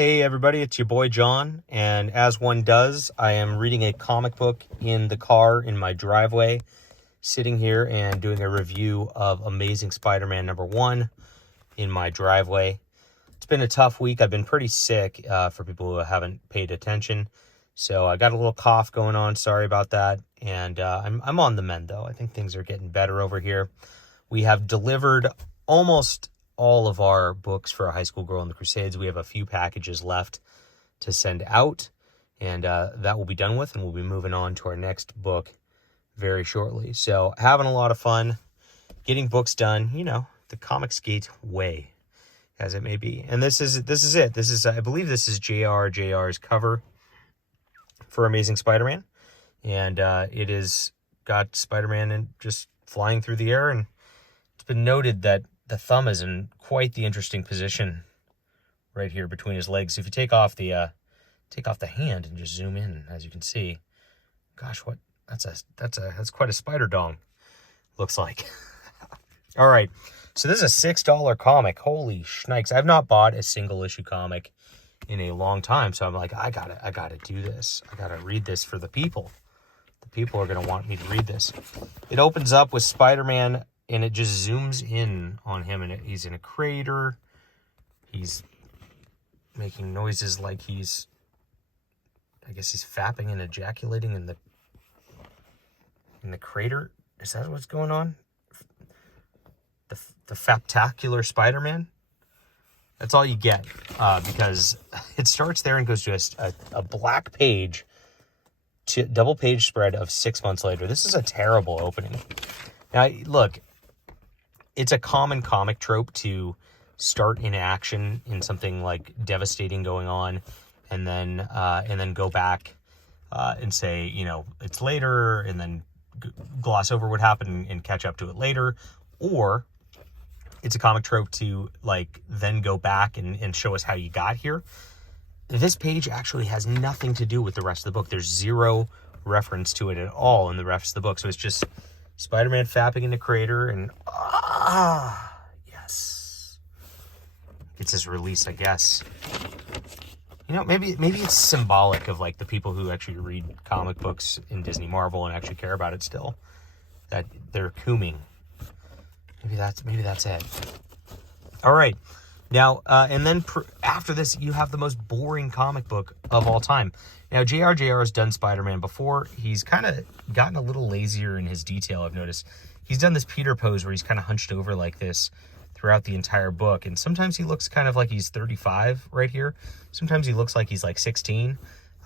Hey everybody, it's your boy John, and as one does, I am reading a comic book in the car in my driveway, sitting here and doing a review of Amazing Spider-Man #1 in my driveway. It's been a tough week. I've been pretty sick, for people who haven't paid attention, so I got a little cough going on. Sorry about that, and I'm on the mend though. I think things are getting better over here. We have delivered almost all of our books for A High School Girl in the Crusades. We have a few packages left to send out, and that will be done with, and we'll be moving on to our next book very shortly. So having a lot of fun getting books done, the Comicsgate way, as it may be. And this is it. I believe this is JR's cover for Amazing Spider-Man, and it is got Spider-Man and just flying through the air, and it's been noted that the thumb is in quite the interesting position right here between his legs. If you take off the hand and just zoom in, as you can see, gosh, that's quite a spider dong, looks like. All right, so this is a $6 comic. Holy shnikes! I've not bought a single issue comic in a long time, so I'm like, I gotta do this. I gotta read this for the people. The people are gonna want me to read this. It opens up with Spider-Man, and it just zooms in on him, and he's in a crater. He's making noises like I guess he's fapping and ejaculating in the crater. Is that what's going on? The Faptacular Spider-Man? That's all you get, because it starts there and goes to a black page, double page spread of 6 months later. This is a terrible opening. Now, look, it's a common comic trope to start in action in something like devastating going on, and then go back and say, it's later, and then gloss over what happened and catch up to it later. Or it's a comic trope to then go back and show us how you got here. This page actually has nothing to do with the rest of the book. There's zero reference to it at all in the rest of the book. So it's just Spider-Man fapping in the crater, and yes, gets his release, I guess. Maybe it's symbolic of the people who actually read comic books in Disney Marvel and actually care about it still, that they're cooming. Maybe that's it. All right, now and then after this, you have the most boring comic book of all time. Now, JR has done Spider-Man before. He's kind of gotten a little lazier in his detail, I've noticed. He's done this Peter pose where he's kind of hunched over like this throughout the entire book. And sometimes he looks kind of like he's 35 right here. Sometimes he looks like he's 16.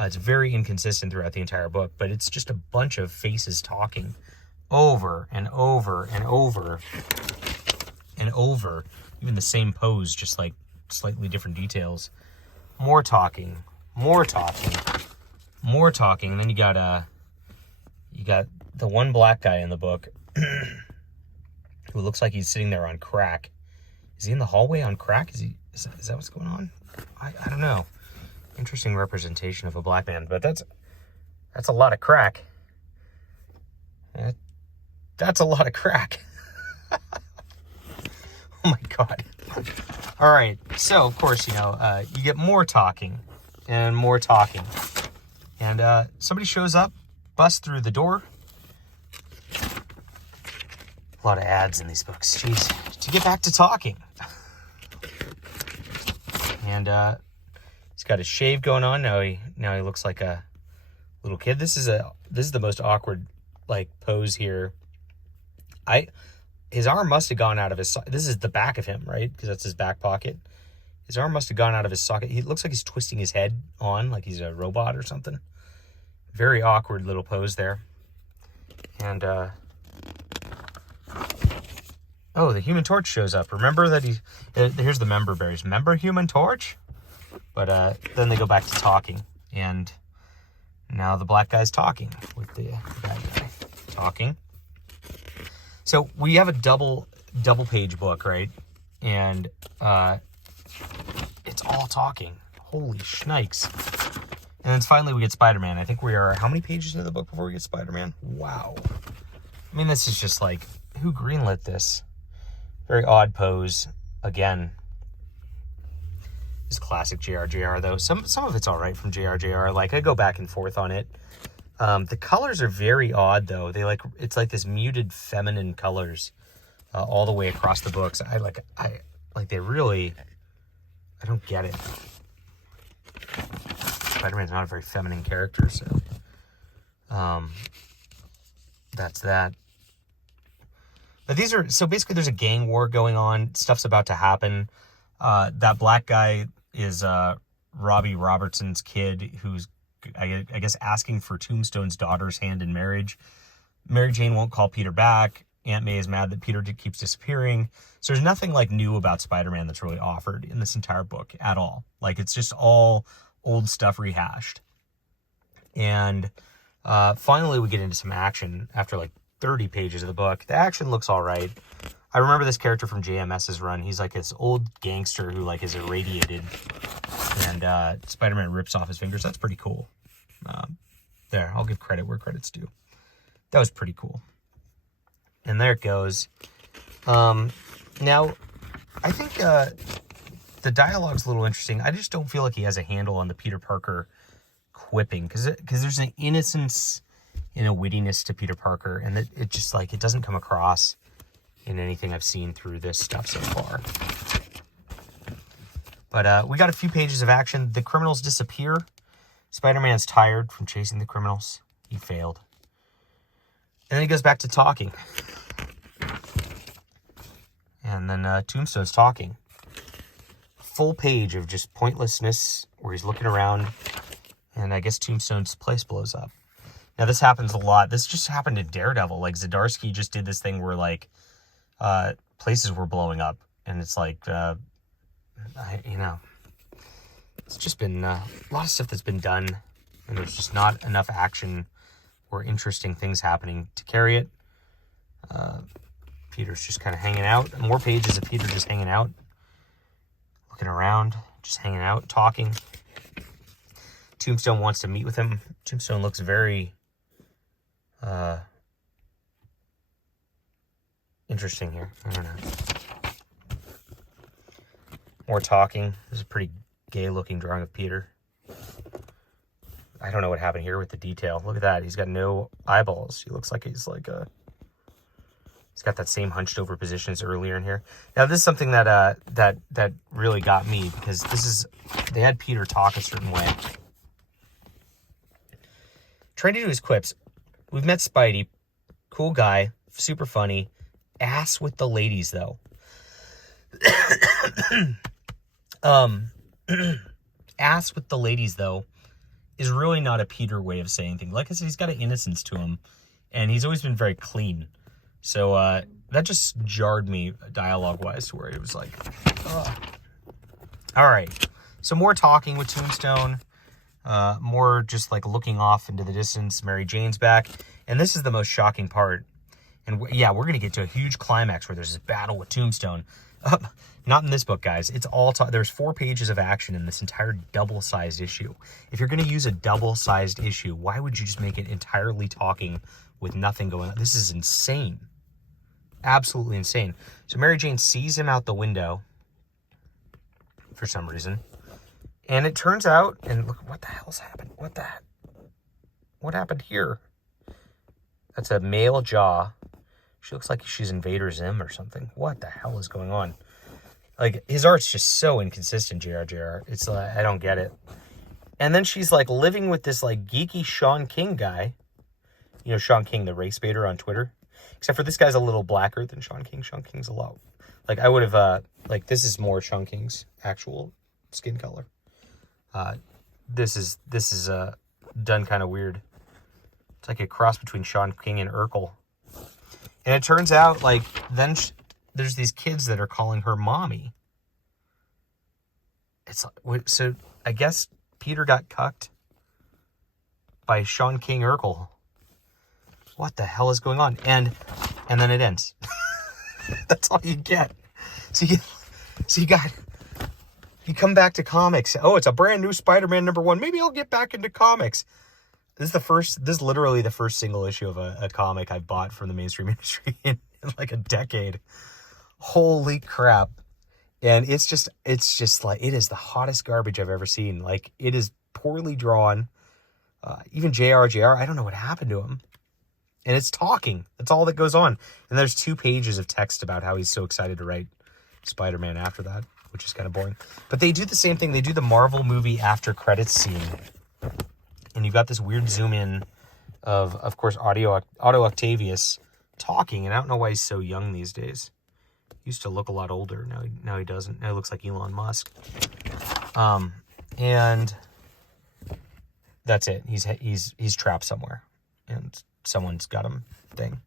It's very inconsistent throughout the entire book, but it's just a bunch of faces talking over and over and over and over. Even the same pose, just slightly different details. More talking. And then you got the one black guy in the book who looks like he's sitting there on crack. Is he in the hallway on crack? Is that what's going on? I don't know. Interesting representation of a black man, but that's a lot of crack. That's a lot of crack. Oh my God. All right. So of course, you get more talking and more talking. And somebody shows up, busts through the door. A lot of ads in these books. Jeez. To get back to talking. And he's got his shave going on. Now he looks like a little kid. This is the most awkward pose here. His arm must have gone out of his socket. This is the back of him, right? Because that's his back pocket. His arm must have gone out of his socket. He looks like he's twisting his head on, like he's a robot or something. Very awkward little pose there. And, the Human Torch shows up. Remember that here's the member berries. Remember Human Torch? But, then they go back to talking. And now the black guy's talking with the bad guy. Talking. So we have a double page book, right? And, it's all talking. Holy shnikes. And then finally we get Spider-Man. I think we are, how many pages into the book before we get Spider-Man? Wow. I mean, this is just who greenlit this? Very odd pose. Again, is classic JRJR, though. Some of it's all right from JRJR. Like, I go back and forth on it. The colors are very odd, though. It's like this muted feminine colors all the way across the books. I don't get it. Spider-Man's not a very feminine character, so that's that. But so basically there's a gang war going on. Stuff's about to happen. That black guy is Robbie Robertson's kid, who's, I guess, asking for Tombstone's daughter's hand in marriage. Mary Jane won't call Peter back. Aunt May is mad that Peter keeps disappearing. So there's nothing like new about Spider-Man that's really offered in this entire book at all. Like, it's just all old stuff rehashed. And finally we get into some action after like 30 pages of the book. The action looks all right. I remember this character from JMS's run. He's like this old gangster who like is irradiated, and Spider-Man rips off his fingers. That's pretty cool. There, I'll give credit where credit's due. That was pretty cool. And there it goes. Now, I think the dialogue's a little interesting. I just don't feel like he has a handle on the Peter Parker quipping, because there's an innocence and a wittiness to Peter Parker, and it just like, it doesn't come across in anything I've seen through this stuff so far. But we got a few pages of action. The criminals disappear. Spider-Man's tired from chasing the criminals. He failed. And then he goes back to talking. And then Tombstone's talking. Full page of just pointlessness where he's looking around, and I guess Tombstone's place blows up. Now, this happens a lot. This just happened in Daredevil. Like, Zdarsky just did this thing where, like, places were blowing up. And it's like, it's just been a lot of stuff that's been done. And there's just not enough action or interesting things happening to carry it. Peter's just kind of hanging out. More pages of Peter just hanging out. Looking around, just hanging out, talking. Tombstone wants to meet with him. Tombstone looks very interesting here. I don't know. More talking. This is a pretty gay-looking drawing of Peter. I don't know what happened here with the detail. Look at that. He's got no eyeballs. He looks like he's like a... He's got that same hunched over position as earlier in here. Now, this is something that that really got me, because they had Peter talk a certain way. Trying to do his quips. We've met Spidey. Cool guy. Super funny. Ass with the ladies, though. Ass with the ladies, though, is really not a Peter way of saying things. Like I said, he's got an innocence to him, and he's always been very clean. So that just jarred me dialogue-wise, to where it was like, ugh. All right. So more talking with Tombstone. More just like looking off into the distance. Mary Jane's back. And this is the most shocking part. And yeah, we're going to get to a huge climax where there's this battle with Tombstone. Not in this book, guys. It's all there's 4 pages of action in this entire double-sized issue. If you're going to use a double-sized issue, why would you just make it entirely talking with nothing going on? This is insane. Absolutely insane. So Mary Jane sees him out the window for some reason. And it turns out, and look, what the hell's happened? What happened here? That's a male jaw. She looks like she's Invader Zim or something. What the hell is going on? Like, his art's just so inconsistent, JRJR. It's like, I don't get it. And then she's like living with this like geeky Sean King guy. You know, Sean King, the race baiter on Twitter. Except for this guy's a little blacker than Sean King. Sean King's a lot. Like, I would have, like, this is more Sean King's actual skin color. This is done kind of weird. It's like a cross between Sean King and Urkel. And it turns out, like, then there's these kids that are calling her mommy. It's like, so I guess Peter got cucked by Sean King Urkel. What the hell is going on? And then it ends. That's all you get. So you come back to comics. Oh, it's a brand new Spider-Man #1. Maybe I'll get back into comics. This is literally the first single issue of a comic I bought from the mainstream industry in like a decade. Holy crap. And it's just like, it is the hottest garbage I've ever seen. Like, it is poorly drawn. Even JR, I don't know what happened to him. And it's talking. That's all that goes on. And there's 2 pages of text about how he's so excited to write Spider-Man after that, which is kind of boring. But they do the same thing. They do the Marvel movie after credits scene. And you've got this weird zoom in of course, Otto Octavius talking. And I don't know why he's so young these days. He used to look a lot older. Now he doesn't. Now he looks like Elon Musk. And that's it. He's trapped somewhere. And someone's got him thing.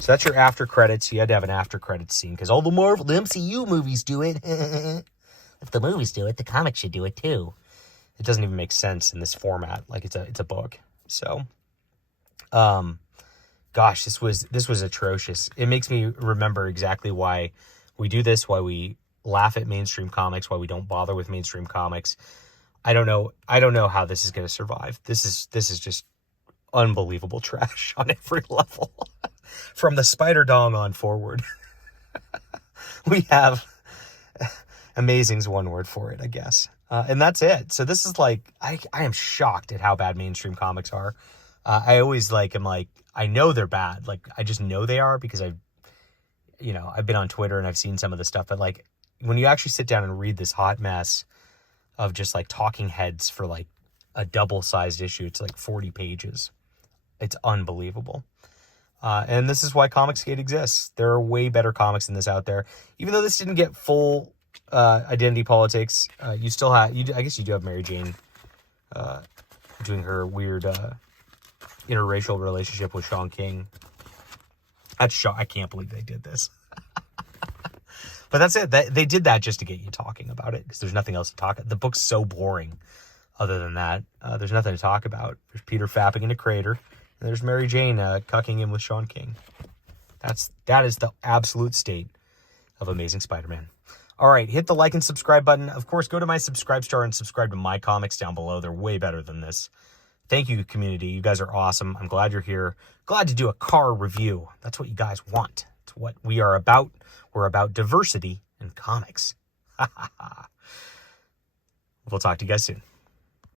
So that's your after credits. You had to have an after credits scene because all the MCU movies do it. If the movies do it, the comics should do it too. It doesn't even make sense in this format. Like it's a book. So, gosh, this was atrocious. It makes me remember exactly why we do this, why we laugh at mainstream comics, why we don't bother with mainstream comics. I don't know how this is going to survive. This is just unbelievable trash on every level. From the Spider Dong on forward. We have amazing's one word for it, I guess. And that's it. So this is like, I am shocked at how bad mainstream comics are. I always am like, I know they're bad. Like, I just know they are because I've been on Twitter and I've seen some of the stuff. But like, when you actually sit down and read this hot mess of just like talking heads for like a double-sized issue, it's like 40 pages. It's unbelievable. And this is why Comicsgate exists. There are way better comics than this out there. Even though this didn't get full identity politics, you still have, I guess you do have Mary Jane doing her weird interracial relationship with Sean King. I can't believe they did this. But that's it. They did that just to get you talking about it because there's nothing else to talk about. The book's so boring other than that. There's nothing to talk about. There's Peter fapping in a crater. And there's Mary Jane cucking him with Sean King. That is the absolute state of Amazing Spider-Man. All right, hit the like and subscribe button. Of course, go to my subscribe star and subscribe to my comics down below. They're way better than this. Thank you, community. You guys are awesome. I'm glad you're here. Glad to do a car review. That's what you guys want. It's what we are about. We're about diversity in comics. We'll talk to you guys soon.